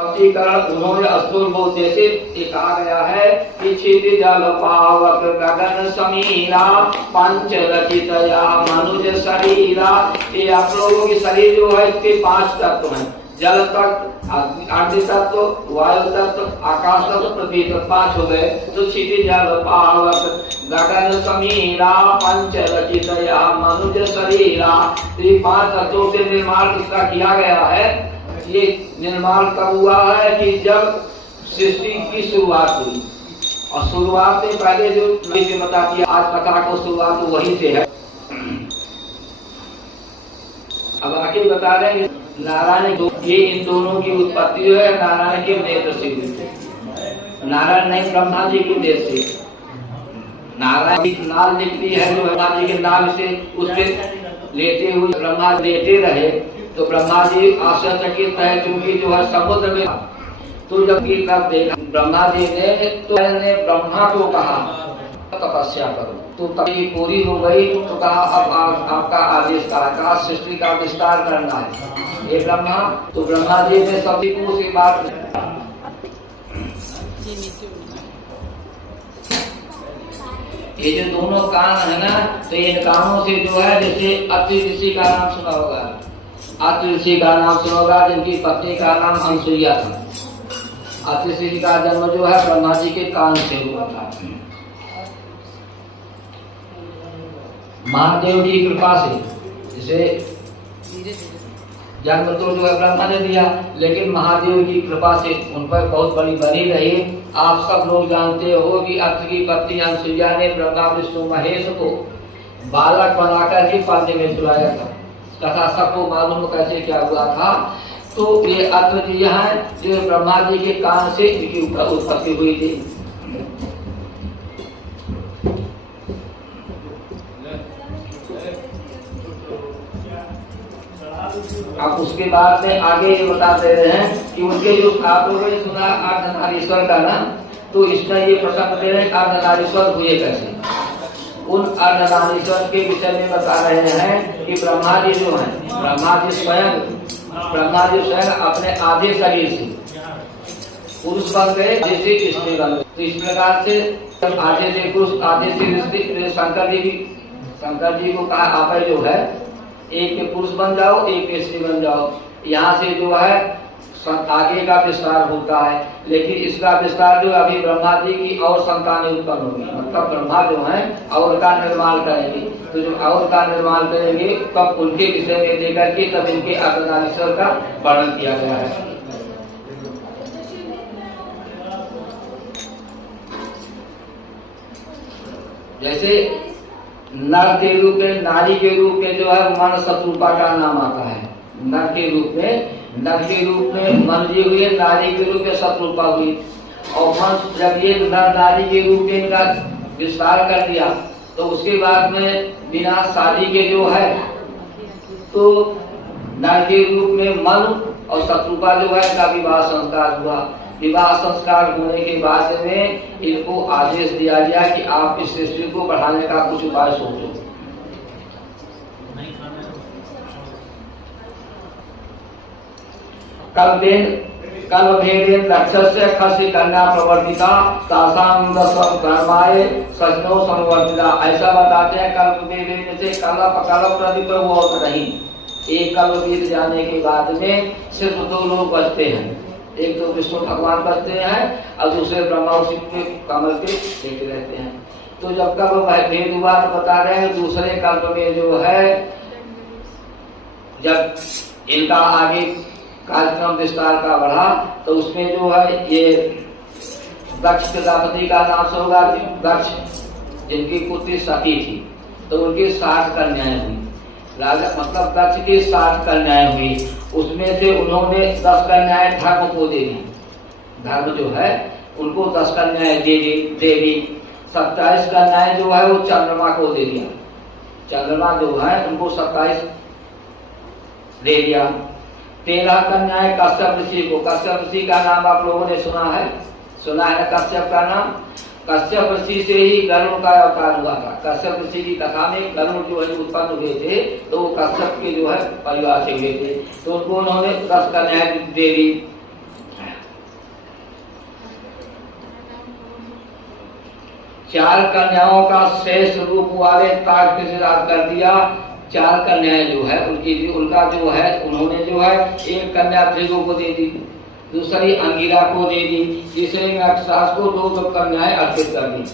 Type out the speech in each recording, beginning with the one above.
स्पष्टीकरण उन्होंने अस्तुल बोल जैसे ये कहा गया है कि क्षिति जल पावक गगन समीरा पंच रचितया मनुज शरीरा। ये आप लोगों की शरीर जो है इसके 5 तत्व हैं, जल तत्व, अग्नि तत्व, वायु तत्व, आकाश तत्व, पृथ्वी तत्व, 5 हो गए। तो क्षिति जल पावक गगन समीरा पंच रचितया मनुज शरीरा, ये 5 तत्वों से निर्माण किसका किया गया है? ये निर्माण कब हुआ है कि जब सृष्टि की शुरुआत हुई, और शुरुआत में पहले जो बताती है आज कथा को शुरुआत वहीं से है। अब आगे बता रहे हैं नारायण ये इन दोनों की उत्पत्ति जो है नारायण के नेत्र से हुई थी। नारायण नहीं ब्रह्मा जी के देश से। नारायण की नाल निकली है जो ब्रह्मा जी के नाम से उससे लेते हुए ब्रह्मा लेते रहे, तो ब्रह्मा जी आश्चर्यचकित है क्योंकि जो है समुद्र में। तो जब कब देखा ब्रह्मा जी ने तो ने ब्रह्मा को कहा तपस्या करो, तो तभी पूरी हो गई। तो कहा अब आपका आदेश कहा सृष्टि का विस्तार करना है ये ब्रह्मा। तो ब्रह्मा जी ने सभी को उसी बात ये जो दोनों कान है ना, तो इन कानों से जो है जैसे अत्रि ऋषि का नाम सुना होगा, अत्रि ऋषि का नाम सुना होगा जिनकी पत्नी का नाम अनसुईया था। अत्रि ऋषि का जन्म जो है ब्रह्मा जी के कान से हुआ था। महादेव की कृपा से जैसे जन्म तो जो है ब्रह्मा ने दिया, लेकिन महादेव की कृपा से उन पर बहुत बड़ी बनी रही। आप सब लोग जानते हो कि अत्रि की पत्नी अनसुईया ने ब्रह्मा विष्णु महेश को बालक बनाकर ही पालने में चुराया था। तथा सबको मालूम कैसे क्या हुआ था। तो ये अत्रि जी है जो ब्रह्मा जी के कान से इनकी उत्पत्ति हुई थी। अब उसके बाद में आगे ये बता दे रहे हैं कि उनके जो आप लोगों ने सुना अर्धनारीश्वर का ना, तो इसमें ये प्रसंग दे रहे हैं अर्धनारीश्वर हुए कैसे। उन अर्धनारीश्वर के विषय में बता रहे हैं कि ब्रह्मा जी जो है ब्रह्मा जी स्वयं अपने आधे शरीर से पुरुष बन गए, जैसे स्त्री बन गए। तो इस प्रकार से आधे से पुरुष आधे से स्त्री। शंकर जी को कहा आप जो है एक पुरुष बन जाओ एक स्त्री बन जाओ। यहाँ से जो है आगे का विस्तार होता है, लेकिन इसका विस्तार जो अभी ब्रह्मा जी की और संतानें उत्पन्न होगी, मतलब ब्रह्मा जो है और का निर्माण करेंगे। तो जो और का निर्माण करेंगे तब उनके विषय में लेकर के तब इनके अर्धनारीश्वर का वर्णन किया गया है। जैसे नर के रूप में नारी के रूप में जो है मन शत्रुपा का नाम आता है। नर के रूप में मन जी हुई, नारी के रूप में शत्रुपा हुई। और मन जब ये नर नारी के रूप में इनका विस्तार कर दिया, तो उसके बाद में बिना शादी के जो है तो नर के रूप में मन और शत्रुपा जो है इनका विवाह संस्कार हुआ। विवाह संस्कार होने के बाद में इनको आदेश दिया गया कि आप इस सृष्टि को बढ़ाने का कुछ उपाय सोचो। कल भेदेन राक्षस्य खस्य कन्या प्रवर्तिका तासाम दसम कर्माए सजनो संवर्तिता। ऐसा बताते हैं कल्प भेदेन से कल्प प्रदीप वो नहीं। एक कल्प बीत जाने के बाद में सिर्फ 2 लोग बचते हैं। एक तो विष्णु भगवान बचते हैं और दूसरे ब्रह्मा उसी के कमल पे लेते रहते हैं। तो जब कल्प भेद हुआ तो बता रहे हैं दूसरे कल्प में जो है जब इनका आगे कार्यक्रम विस्तार का बढ़ा, तो उसमें जो है ये दक्ष प्रजापति का नाम से होगा। दक्ष जिनकी पुत्री सती थी, तो उनकी 60 कन्याएं हुई। राजा मतलब दक्ष की 60 कन्याएं हुई, उसमें से उन्होंने 10 कन्याएं धर्म को दे दी। धर्म जो है उनको 10 कन्याएं दे दी। 27 कन्याएं जो है वो चंद्रमा को दे दिया। चंद्रमा जो है उनको 27 दे दिया। 13 कन्याएं कश्यप ऋषि को। कश्यप ऋषि का नाम आप लोगों ने सुना है ना कश्यप का नाम। कश्यप ऋषि से ही गरुड़ का अवतार हुआ था। कश्यप ऋषि की कथा में गरुड़ जो है उत्पन्न हुए थे, तो वो कश्यप के जो है परिवार से हुए थे। तो उनको उन्होंने 10 कन्याएं दे दी। 4 कन्याओं का श्रेष्ठ रूप वाले ताज के साथ कर दिया। 4 कन्याएं जो है उनका जो है उन्होंने जो है एक कन्या भृगु को दे दी, दूसरी अंगिरा को दे दी, तीसरे में अक्षास को 2 कन्याएं अर्पित कर दी।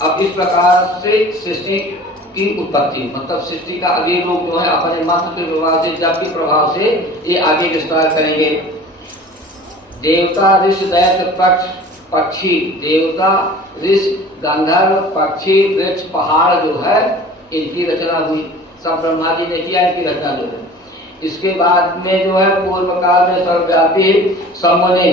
अब इस प्रकार से सृष्टि की उत्पत्ति, मतलब सृष्टि का आगे लोग जो है अपने मंत्र के प्रभाव से, जप के प्रभाव से ये आगे विस्तार करेंगे। देवता ऋषि दैत्य पक्ष पक्षी, देवता ऋषि गंधर्व पक्षी वृक्ष पहाड़ जो है इनकी रचना हुई, सब ब्रह्मा जी ने किया इनकी रचना जो है। इसके बाद में जो है पूर्व काल में सर्वव्यापी शंभु ने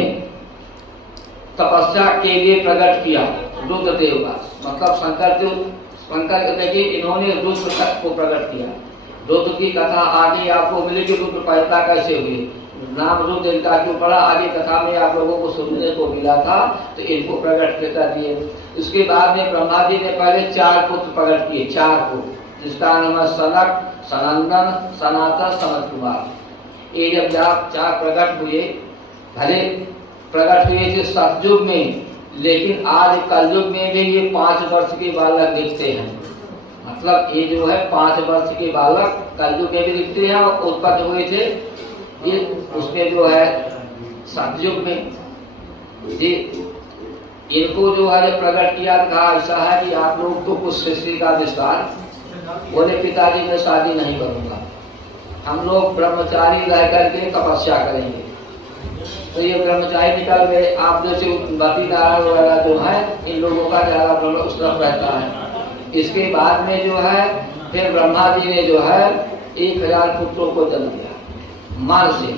तपस्या के लिए प्रकट किया रुद्रदेव का, मतलब शंकर देखिए इन्होंने रुद्र तत्व को प्रकट किया। रुद्र की कथा आगे आपको मिलेगी, रुद्र पैदा कैसे हुई, नाम रुद्र इनका क्यों पड़ा, आगे कथा में आप लोगों को सुनने को मिला था, तो इनको प्रकट कर दिए। इसके बाद में ब्रह्मा जी ने पहले 4 पुत्र प्रकट किए, 4 पुत्र, जिसका नाम है सनक, सनंदन, सनातन, सनत कुमार। ये जब 4 प्रकट हुए, भले प्रकट हुए थे सतयुग में, लेकिन आज कलयुग में भी ये 5 वर्ष के बालक दिखते हैं। मतलब ये जो है 5 वर्ष के बालक कलयुग में भी दिखते हैं और उत्पन्न हुए थे ये उसमें जो है सतयुग में। ये इनको जो है प्रकट किया था, ऐसा है कि आप लोग तो कुछ सृष्टि का विस्तार, बोले पिताजी मैं शादी नहीं करूंगा, हम लोग ब्रह्मचारी रह करके तपस्या करेंगे। तो ये ब्रह्मचारी निकल गए। आप जैसे बपी नारायण वगैरह जो है इन लोगों का ज्यादा उस तरफ रहता है। इसके बाद में जो है फिर ब्रह्मा जी ने जो है 1000 पुत्रों को जन्म दिया मान से।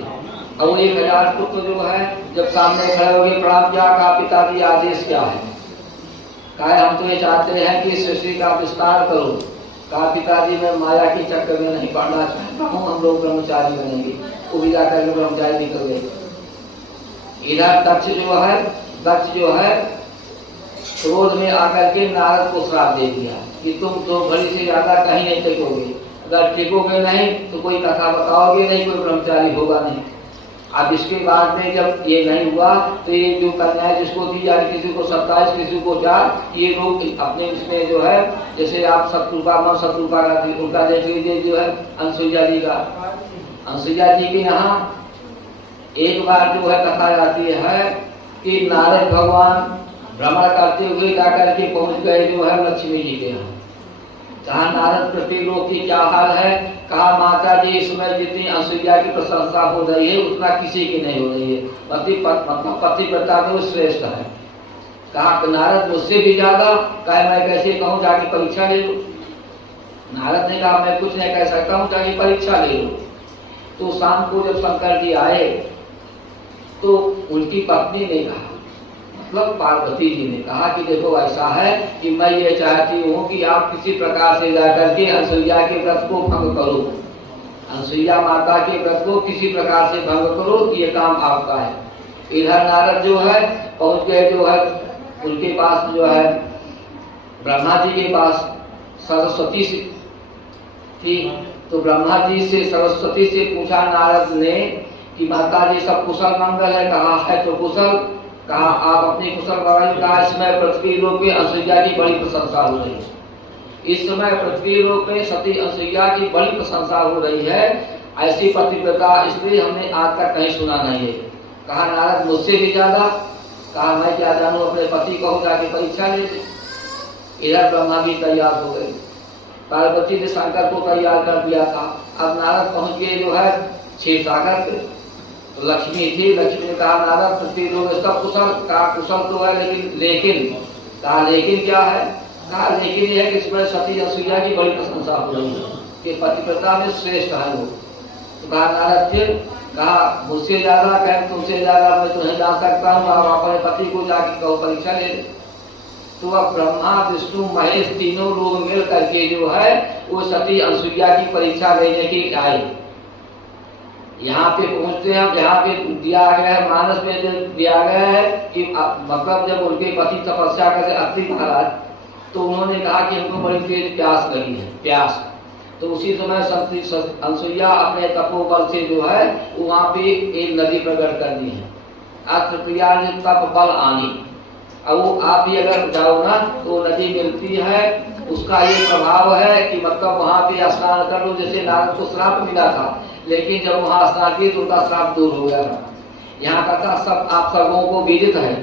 और वो 1000 पुत्र जो है जब सामने खड़े हो गए, प्रणाम किया, कहा पिताजी आदेश क्या है, कहा हम तो ये चाहते हैं कि सृष्टि का विस्तार करो। कहा पिताजी मैं माया के चक्कर में नहीं पड़ना चाहता हूँ, हम लोग ब्रह्मचारी बनेंगे। वो भी जाकर के ब्रह्मचारी निकल गए। इधर दक्ष जो है क्रोध में आकर के नारद को श्राप दे दिया कि तुम तो घड़ी से ज्यादा कहीं नहीं टिकोगे, अगर टिकोगे नहीं तो कोई कथा बताओगे नहीं, कोई ब्रह्मचारी होगा नहीं। अब इसके बाद में जब ये नहीं हुआ तो ये जो कन्या जिसको दी जा रही, किसी को 27 किसी को 4, ये लोग अपने इसमें जो है जैसे आप शत्रुपा का उनका देख लीजिए जो है अनसुईया जी का, अनसुईया जी के यहाँ एक बार जो है कथा आती है कि नारद भगवान भ्रमण करते हुए जाकर के पहुंच गए जो है लक्ष्मी जी के यहाँ। कहा नारद पृथ्वी लोक की क्या हाल है, कहा माता जी इस समय जितनी अनसुईया की प्रशंसा हो रही है उतना किसी की नहीं हो रही है, पतिव्रता तो श्रेष्ठ है। कहा नारद मुझसे भी ज्यादा, कहा मैं कैसे कहूँ, जाके परीक्षा ले लो। नारद ने कहा मैं कुछ नहीं कह सकता हूँ, जाके परीक्षा ले लो। तो शाम को जब शंकर जी आए तो उनकी पत्नी ने कहा, मतलब पार्वती जी ने कहा कि देखो ऐसा है कि मैं ये चाहती हूँ कि आप किसी प्रकार से जाकर के अनसुईया के व्रत को भंग करो, अनसुईया माता के व्रत को किसी प्रकार से भंग करो, ये काम आपका है। इधर नारद जो है पहुंच गए जो है उनके पास जो है ब्रह्मा जी के पास, सरस्वती से थी। तो ब्रह्मा जी से सरस्वती से पूछा नारद ने कि माता जी सब कुशल मंगल है, कहा है तो कुशल, कहा आप अपनी कुशल बताइए। कहा इस समय पृथ्वी लोक में अनसुईया की बड़ी प्रशंसा हो रही है, इस समय पृथ्वी लोक में सती अनसुईया की बड़ी प्रशंसा हो रही है, ऐसी पतिव्रता इसलिए हमने आज तक कहीं सुना नहीं है। कहा नारद मुझसे भी ज्यादा, कहा मैं क्या जानू, अपने पति को जाके परीक्षा लेते। इधर ब्रह्मा भी तैयार हो गए, पार्वती ने शंकर को तैयार कर दिया था। अब नारद पहुंच गए जो है क्षीर सागर पे, तो लक्ष्मी थी, लक्ष्मी ने कहा नारद पृथ्वी लोग सब कुशल, कहा कुशल तो है लेकिन कहा लेकिन क्या है, कहा लेकिन यह है कि इसमें सती अनसुईया की बड़ी प्रशंसा हो रही है कि पतिव्रता में श्रेष्ठ है वो। तो कहा नारद फिर, कहा मुझसे ज्यादा, कहे तुमसे ज्यादा मैं तो नहीं जा सकता हूँ, आप अपने पति को जाके कहो परीक्षा ले। तो अब ब्रह्मा विष्णु महेश तीनों लोग मिल करके जो है वो सती अनसुईया की परीक्षा लेने के आए। यहाँ पे पहुंचते हैं, यहाँ पे दिया गया है, मानस में जो दिया गया है कि मतलब जब उनके पति तपस्या करते अत्रि महाराज, तो उन्होंने कहा कि हमको बड़ी तेज प्यास लगी है, प्यास। तो उसी समय अनसुईया अपने तपोबल से जो है वहाँ पे एक नदी प्रकट कर दी है, अत्र प्रिया ने तप बल आनी। अब वो आप भी अगर जाओ ना तो नदी मिलती है, उसका ये प्रभाव है कि मतलब वहां पे स्नान कर लो। जैसे नारद को श्राप मिला था, लेकिन जब वहां स्नान किए तो उनका श्राप दूर हो गया था। यहाँ का सब आप सबों को विदित है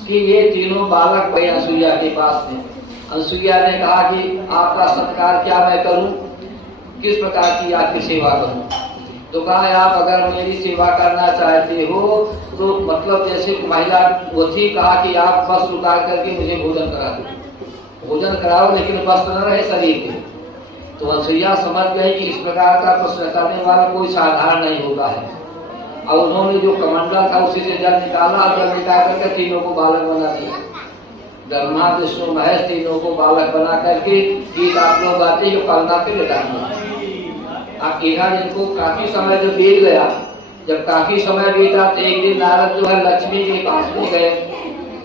कि ये तीनों बालक गए अनसुईया के पास में। अनसुईया ने कहा कि आपका सत्कार क्या मैं करूं, किस प्रकार की आपकी सेवा करूं। तो कहा आप अगर मेरी सेवा करना चाहते हो तो मतलब जैसे महिला वो थी, कहा कि आप वस्त्र उतार करके मुझे भोजन करा दो, भोजन कराओ लेकिन वस्त्र न रहे शरीर के। तो अनसुईया समझ गई कि इस प्रकार का प्रश्न करने वाला कोई साधारण नहीं होता है। और उन्होंने जो कमंडल था उसी से जल निकाला और जल निकाल करके तीनों को बालक बना दिया। ब्रह्मा विष्णु महेश तीनों को बालक बना करके गीत आप लोग गाते जो कलना पे लगा दिया। अब इधर इनको काफी समय जब बीत गया, जब काफी समय बीता तो एक दिन नारद जो है लक्ष्मी के पास में गए।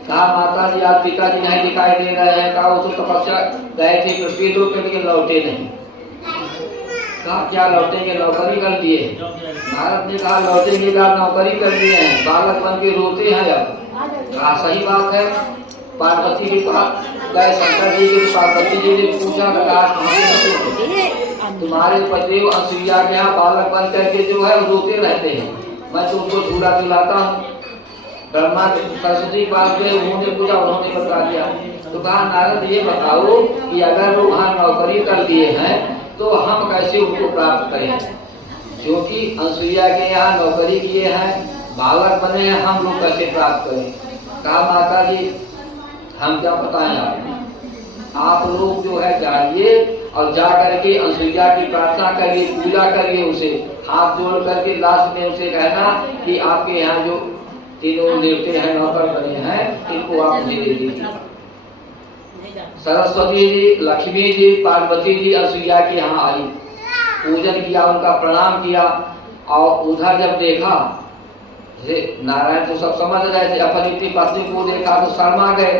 कहा माता जी आप पिताजी नहीं दिखाई दे रहे हैं। कहा वो तो तपस्या गए थे पृथ्वी के लिए लौटे नहीं। कहा क्या लौटेंगे, नौकरी कर लिए। नारद ने कहा लौटेंगे क्या, नौकरी कर लिए हैं, बालक बन के रोते हैं। अब कहा सही बात है। पार्वती के पास गए शंकर जी के, पार्वती जी ने पूछा तुम्हारे पतिदेव अनसुईया के यहाँ बालक बन करके जो है रोते रहते हैं, मैं तो उनको झूला दिलाता हूँ। ब्रह्मा सरस्वती पास गए, उन्होंने पूछा, उन्होंने बता दिया। तो कहा नारद ये बताओ कि अगर वो वहाँ नौकरी कर दिए हैं तो हम कैसे उनको प्राप्त करें, क्योंकि अनसुईया के यहाँ नौकरी किए हैं, बालक बने हैं, हम लोग कैसे प्राप्त करें। कहा माता जी हम क्या बताएं आप लोग जो है जाइए और जा करके अनसुईया की प्रार्थना करिए, पूजा करिए, उसे हाथ जोड़ करके लास्ट में उसे कहना कि आपके यहाँ जो तीनों देवते हैं नौकर बने हैं इनको आप मुझे दे दीजिए। सरस्वती जी, लक्ष्मी जी, पार्वती जी अनसुईया के यहाँ आई, पूजन किया, उनका प्रणाम किया। और उधर जब देखा नारायण तो सब समझ रहे थे, अपनी पत्नी को देखा तो शर्मा गए।